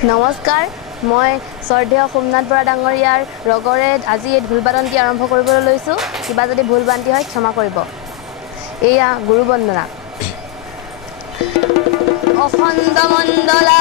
নমস্কাৰ মই শ্ৰদ্ধেয় সোমনাথ বৰা ডাঙৰীয়াৰ ৰগৰে আজি এই ঢোলবাদনটি আৰম্ভ কৰিবলৈ লৈছোঁ কিবা যদি ভুল ভ্ৰান্তি হয় ক্ষমা কৰিব এয়া গুৰু বন্দনা অখণ্ড মণ্ডলা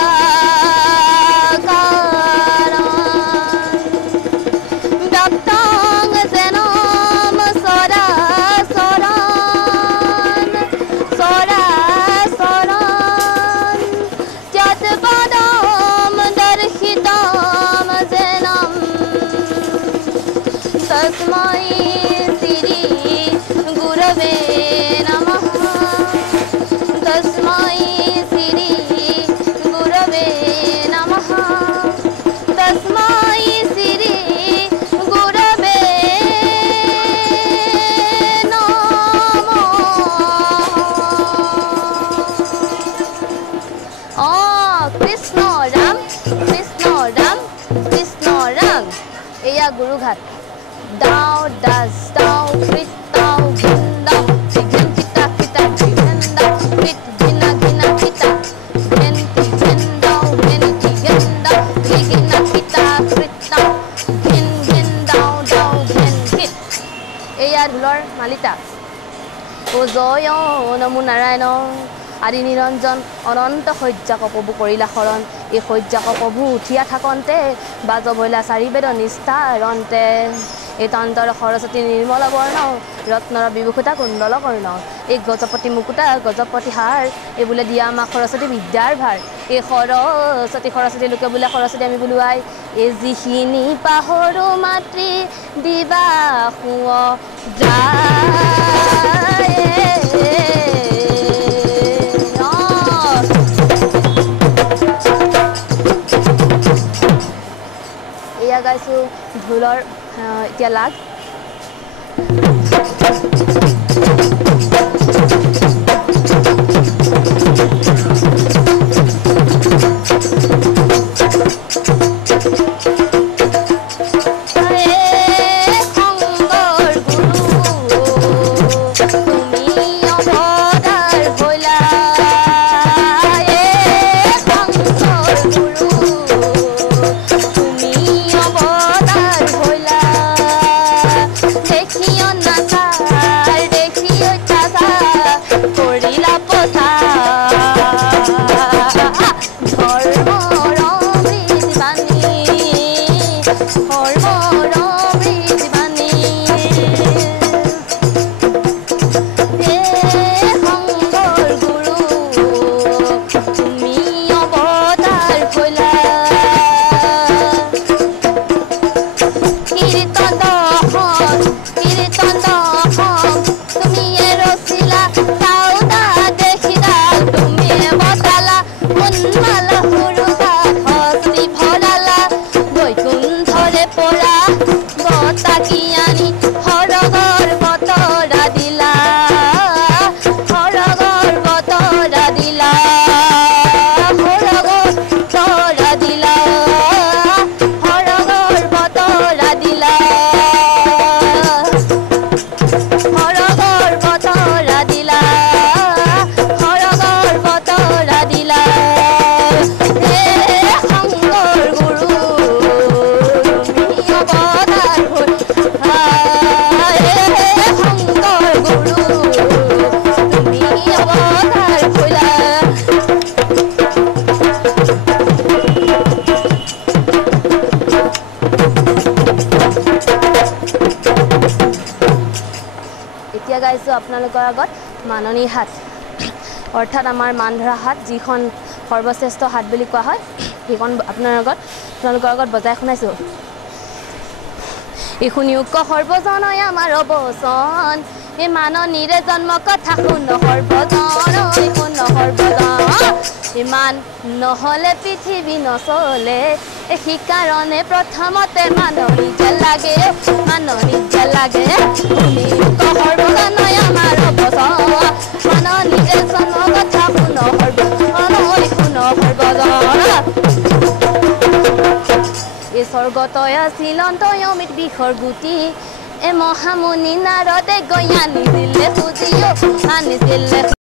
तस्मै श्री गुरवे नमः तस्मै श्री गुरवे नमः तस्मै श्री गुरवे नमः Krishna Ram Krishna Ram Krishna Ram एया गुरुघाट Dao das dao crit dao gin dao gin kita kita gin dao crit gina gina kita gin dao gin dao gina kita crit dao gin dao dao gin kit eya dhulor malita o joyo namo narayana আদি নিৰঞ্জন অনন্ত সহ্যক প্ৰভু কৰিলা শৰণ এই সহ্যক প্ৰভু উঠিয়া থাকন্তে বাজবইলা চাৰি বেদ নিষ্ঠাৰন্তে এই তন্তৰ সৰস্বতী নিৰ্মল বৰ্ণ ৰত্নৰ বিভূষিতা কুণ্ডল কৰ্ণ এই গজপতি মুকুতা গজপতি হাৰ এই বোলে দিয়া আমাক সৰস্বতী বিদ্যাৰ ভাৰ এই সৰস্বতী লোকে বোলে সৰস্বতী আমি বোলোৱাই এই যিখিনি পাহৰো মাতৃ দিবা শুৱ যায় এয়া গাইছোঁ ঢোলৰ এতিয়া লাগ এতিয়া গাইছোঁ আপোনালোকৰ আগত মাননী হাত অৰ্থাৎ আমাৰ মান ধৰা হাত যিখন সৰ্বশ্ৰেষ্ঠ হাত বুলি কোৱা হয় সেইখন আপোনালোকৰ আগত বজাই শুনাইছোঁ এই শুনিও সৰ্বজনই আমাৰ অৱচন এই মাননীৰে জন্ম কথা শুন সৰ্বজন শুন সৰ্বজন ইমান নহ'লে পৃথিৱী নচলে সেইকাৰণে প্ৰথমতে মাননী যে লাগে সৰ্বজনই আমাৰ অৱচন মাননীৰে জন্ম কথা শুন সৰ্বজন এই স্বৰ্গতয় আছিল অন্তয় অমিত বিষৰ গুটি এ মহামুনি নাৰদে গৈ আনিছিলে